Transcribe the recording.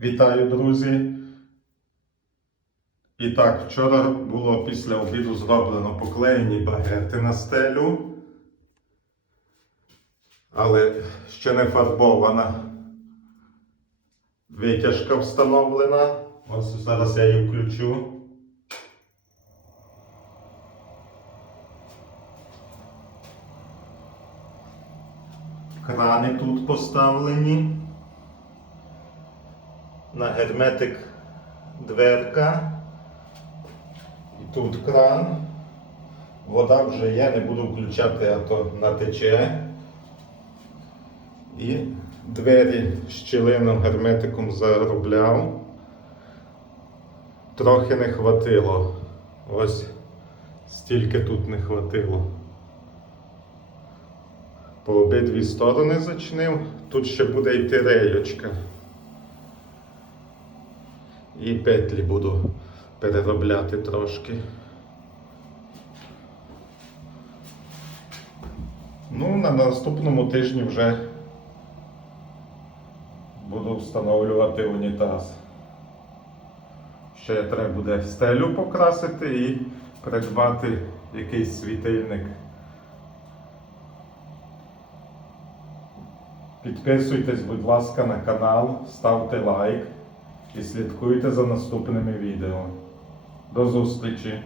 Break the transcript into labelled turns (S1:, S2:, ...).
S1: Вітаю, друзі! І так, вчора було після обіду зроблено поклеєні багети на стелю, але ще не фарбована. Витяжка встановлена. Ось зараз я її включу. Крани тут поставлені. На герметик дверка. І тут кран. Вода вже є, не буду включати, а то натече. І двері щілином герметиком заробляв. Трохи не хватило. Ось стільки тут не хватило. По обидві сторони зачинив. Тут ще буде йти рейочка. І петлі буду переробляти трошки. Ну, на наступному тижні вже буду встановлювати унітаз. Ще треба буде стелю покрасити і придбати якийсь світильник. Підписуйтесь, будь ласка, на канал, ставте лайк і слідкуйте за наступними відео. До зустрічі!